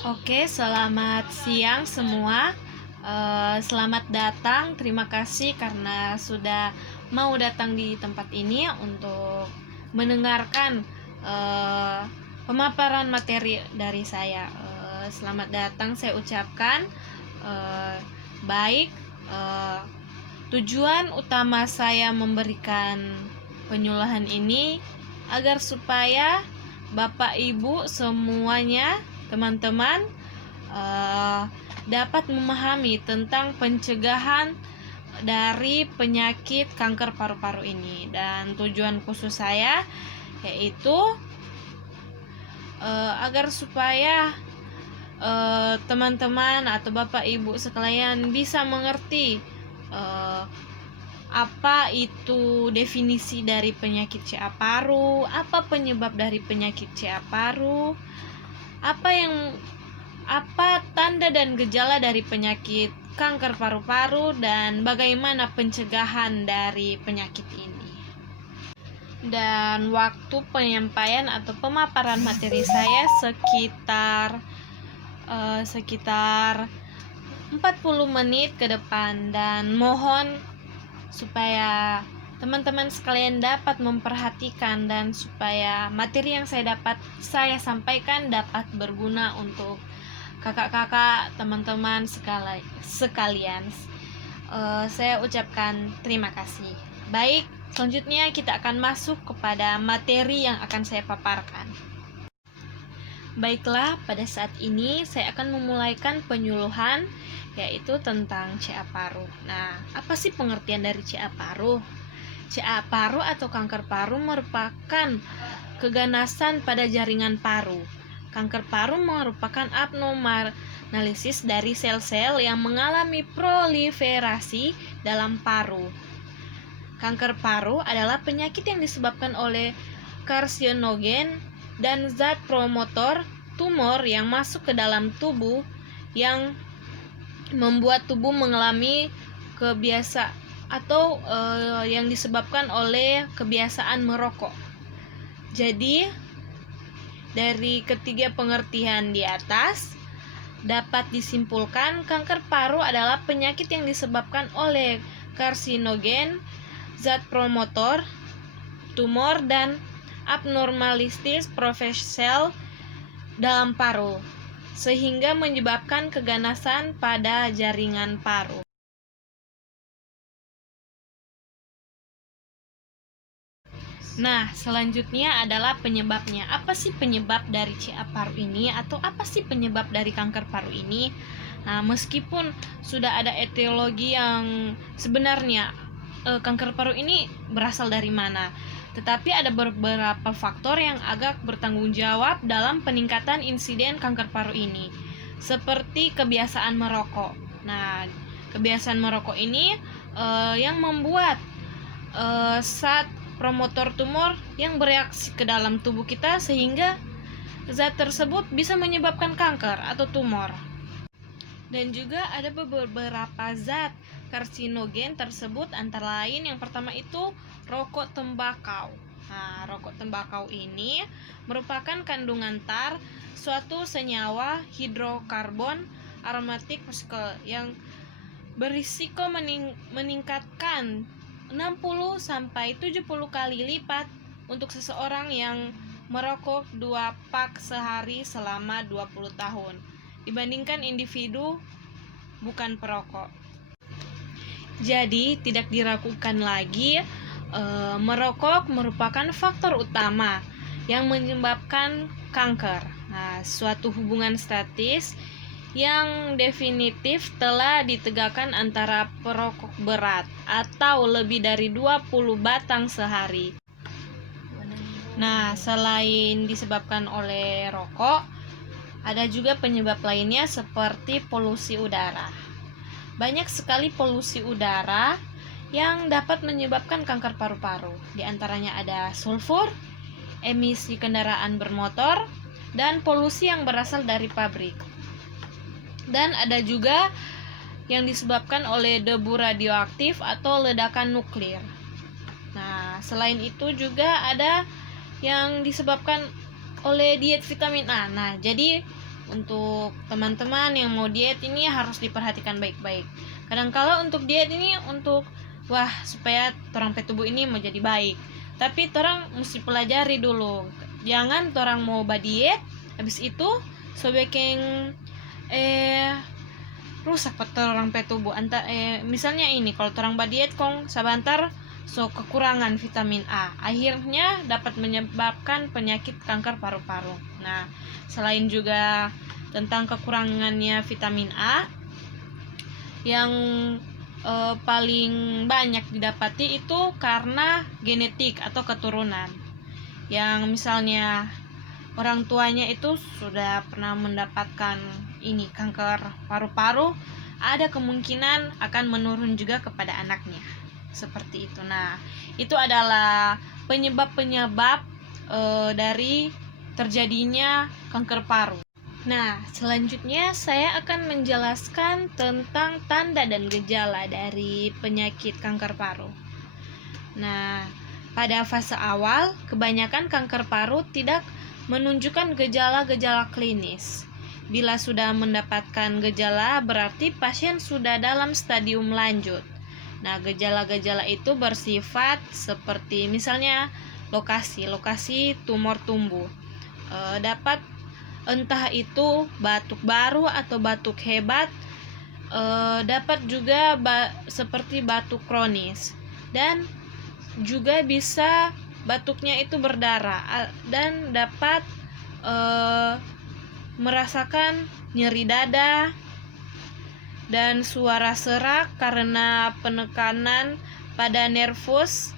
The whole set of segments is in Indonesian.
Oke, selamat siang semua. Selamat datang. Terima kasih karena sudah mau datang di tempat ini untuk mendengarkan pemaparan materi dari saya. Selamat datang saya ucapkan. Baik, tujuan utama saya memberikan penyuluhan ini agar supaya Bapak Ibu semuanya, teman-teman, dapat memahami tentang pencegahan dari penyakit kanker paru-paru ini. Dan tujuan khusus saya yaitu agar supaya teman-teman atau Bapak Ibu sekalian bisa mengerti apa itu definisi dari penyakit CA paru, apa penyebab dari penyakit CA paru, apa tanda dan gejala dari penyakit kanker paru-paru, dan bagaimana pencegahan dari penyakit ini. Dan waktu penyampaian atau pemaparan materi saya sekitar 40 menit ke depan, dan mohon supaya teman-teman sekalian dapat memperhatikan dan supaya materi yang saya sampaikan dapat berguna untuk kakak-kakak, teman-teman sekalian. Saya ucapkan terima kasih. Baik, selanjutnya kita akan masuk kepada materi yang akan saya paparkan. Baiklah, pada saat ini saya akan memulaikan penyuluhan yaitu tentang CA paru. Nah, apa sih pengertian dari CA paru? CA paru atau kanker paru merupakan keganasan pada jaringan paru. Kanker paru merupakan abnormalisis dari sel-sel yang mengalami proliferasi dalam paru. Kanker paru adalah penyakit yang disebabkan oleh karsinogen dan zat promotor tumor yang masuk ke dalam tubuh yang membuat tubuh mengalami yang disebabkan oleh kebiasaan merokok. Jadi, dari ketiga pengertian di atas dapat disimpulkan kanker paru adalah penyakit yang disebabkan oleh karsinogen, zat promotor tumor, dan abnormalitis sel dalam paru, sehingga menyebabkan keganasan pada jaringan paru. Nah, selanjutnya adalah penyebabnya. Apa sih penyebab dari CA paru ini, atau apa sih penyebab dari kanker paru ini? Nah, meskipun sudah ada etiologi yang sebenarnya kanker paru ini berasal dari mana, tetapi ada beberapa faktor yang agak bertanggung jawab dalam peningkatan insiden kanker paru ini, seperti kebiasaan merokok. Nah, kebiasaan merokok ini yang membuat zat promotor tumor yang bereaksi ke dalam tubuh kita, sehingga zat tersebut bisa menyebabkan kanker atau tumor. Dan juga ada beberapa zat karsinogen tersebut, antara lain yang pertama itu rokok tembakau. Nah, rokok tembakau ini merupakan kandungan tar, suatu senyawa hidrokarbon aromatik yang berisiko meningkatkan 60-70 kali lipat untuk seseorang yang merokok 2 pak sehari selama 20 tahun dibandingkan individu bukan perokok. Jadi, tidak diragukan lagi, merokok merupakan faktor utama yang menyebabkan kanker. Nah, suatu hubungan statis yang definitif telah ditegakkan antara perokok berat atau lebih dari 20 batang sehari. Nah, selain disebabkan oleh rokok, ada juga penyebab lainnya seperti polusi udara. Banyak sekali polusi udara yang dapat menyebabkan kanker paru-paru. Di antaranya ada sulfur, emisi kendaraan bermotor, dan polusi yang berasal dari pabrik. Dan ada juga yang disebabkan oleh debu radioaktif atau ledakan nuklir. Nah, selain itu juga ada yang disebabkan oleh diet vitamin A. Nah, jadi untuk teman-teman yang mau diet ini harus diperhatikan baik-baik. Kadang-kala untuk diet ini untuk supaya torang pe tubuh ini mau jadi baik, tapi torang mesti pelajari dulu. Jangan torang mau badiet habis itu sobekeng rusak torang pe tubuh. Misalnya ini kalau torang badiet kong sabantar kekurangan vitamin A, akhirnya dapat menyebabkan penyakit kanker paru-paru. Nah, selain juga tentang kekurangannya vitamin A, yang paling banyak didapati itu karena genetik atau keturunan. Yang misalnya orang tuanya itu sudah pernah mendapatkan ini kanker paru-paru, ada kemungkinan akan menurun juga kepada anaknya. Seperti itu. Nah, itu adalah penyebab-penyebab dari terjadinya kanker paru. Nah, selanjutnya saya akan menjelaskan tentang tanda dan gejala dari penyakit kanker paru. Nah, pada fase awal, kebanyakan kanker paru tidak menunjukkan gejala-gejala klinis. Bila sudah mendapatkan gejala, berarti pasien sudah dalam stadium lanjut. Nah, gejala-gejala itu bersifat seperti misalnya lokasi tumor tumbuh. Dapat entah itu batuk baru atau batuk hebat, dapat juga seperti batuk kronis, dan juga bisa batuknya itu berdarah dan dapat merasakan nyeri dada dan suara serak karena penekanan pada nervus,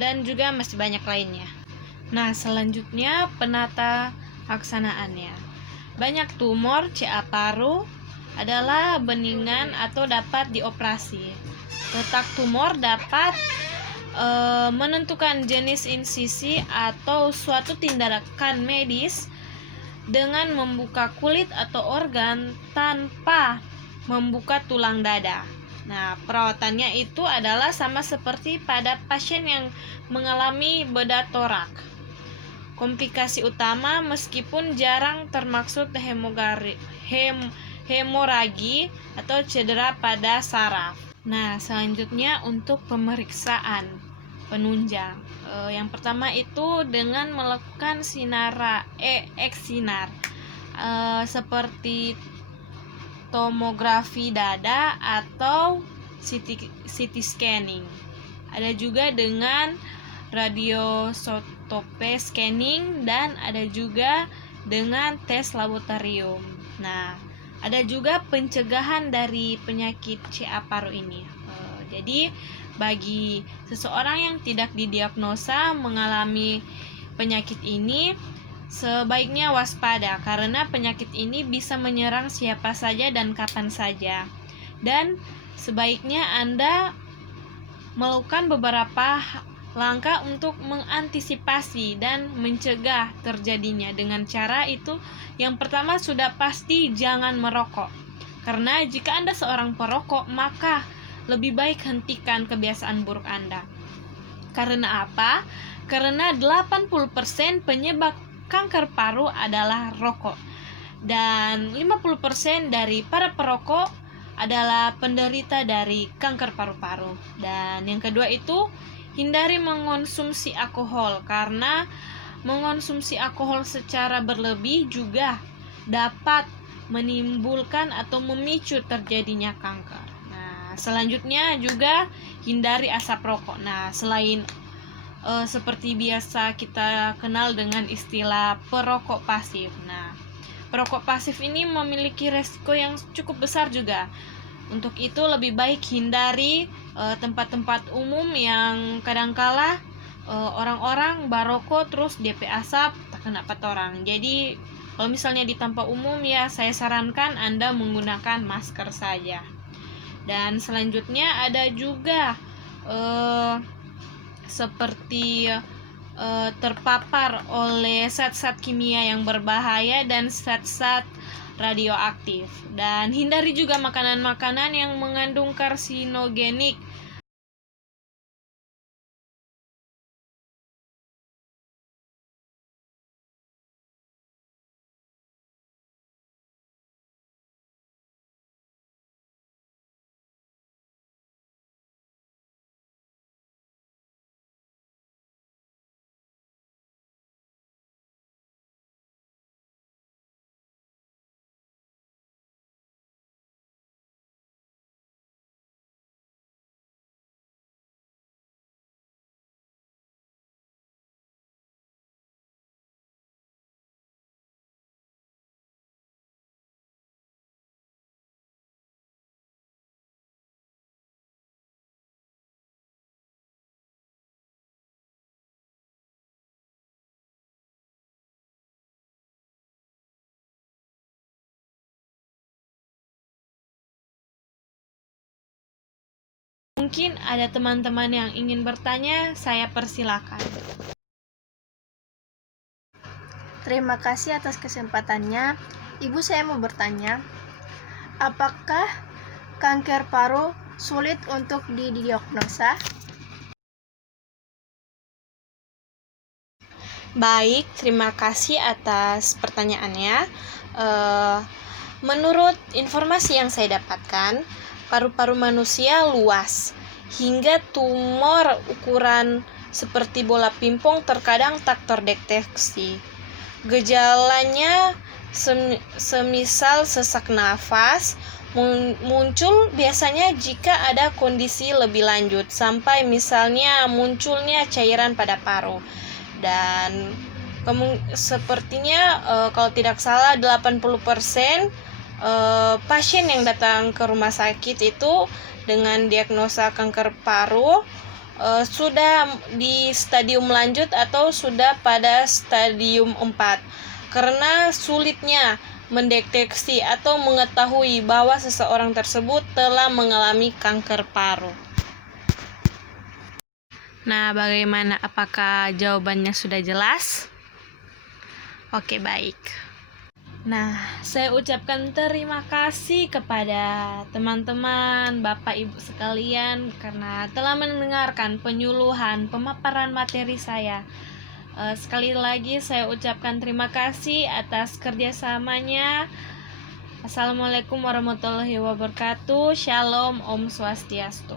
dan juga masih banyak lainnya. Nah, selanjutnya penata laksanaannya. Banyak tumor CA paru adalah beningan atau dapat dioperasi. Letak tumor dapat menentukan jenis insisi atau suatu tindakan medis dengan membuka kulit atau organ tanpa membuka tulang dada. Nah, perawatannya itu adalah sama seperti pada pasien yang mengalami bedah torak. Komplikasi utama meskipun jarang termaksud hemoragi atau cedera pada saraf. Nah, selanjutnya untuk pemeriksaan penunjang. Yang pertama itu dengan melakukan X-sinar, seperti tomografi dada atau CT scanning. Ada juga dengan radioisotope scanning dan ada juga dengan tes laboratorium. Nah, ada juga pencegahan dari penyakit CA paru ini. Jadi bagi seseorang yang tidak didiagnosa mengalami penyakit ini, sebaiknya waspada karena penyakit ini bisa menyerang siapa saja dan kapan saja. Dan sebaiknya Anda melakukan beberapa langkah untuk mengantisipasi dan mencegah terjadinya. Dengan cara itu, yang pertama sudah pasti jangan merokok. Karena jika Anda seorang perokok, maka lebih baik hentikan kebiasaan buruk Anda. Karena apa? Karena 80% penyebab kanker paru adalah rokok. Dan 50% dari para perokok adalah penderita dari kanker paru-paru. Dan yang kedua itu, hindari mengonsumsi alkohol, karena mengonsumsi alkohol secara berlebih juga dapat menimbulkan atau memicu terjadinya kanker. Nah, selanjutnya juga hindari asap rokok. Nah, selain seperti biasa kita kenal dengan istilah perokok pasif. Nah, perokok pasif ini memiliki resiko yang cukup besar juga. Untuk itu lebih baik hindari tempat-tempat umum yang kadangkala orang-orang barokok terus DP asap tak kena orang. Jadi kalau misalnya di tempat umum, ya saya sarankan Anda menggunakan masker saja. Dan selanjutnya ada juga seperti terpapar oleh zat-zat kimia yang berbahaya dan zat-zat radioaktif. Dan hindari juga makanan-makanan yang mengandung karsinogenik Mungkin ada teman-teman yang ingin bertanya, saya persilakan. Terima kasih atas kesempatannya. Ibu, saya mau bertanya, apakah kanker paru sulit untuk didiagnosa? Baik, terima kasih atas pertanyaannya. Menurut informasi yang saya dapatkan, paru-paru manusia luas, hingga tumor ukuran seperti bola pingpong terkadang tak terdeteksi. Gejalanya semisal sesak nafas muncul biasanya jika ada kondisi lebih lanjut, sampai misalnya munculnya cairan pada paru. Dan sepertinya kalau tidak salah 80% pasien yang datang ke rumah sakit itu dengan diagnosa kanker paru sudah di stadium lanjut atau sudah pada stadium 4 karena sulitnya mendeteksi atau mengetahui bahwa seseorang tersebut telah mengalami kanker paru. Nah, bagaimana? Apakah jawabannya sudah jelas? Oke, baik. Nah, saya ucapkan terima kasih kepada teman-teman, Bapak Ibu sekalian karena telah mendengarkan penyuluhan pemaparan materi saya. Sekali lagi saya ucapkan terima kasih atas kerjasamanya. Assalamualaikum warahmatullahi wabarakatuh. Shalom, Om Swastiastu.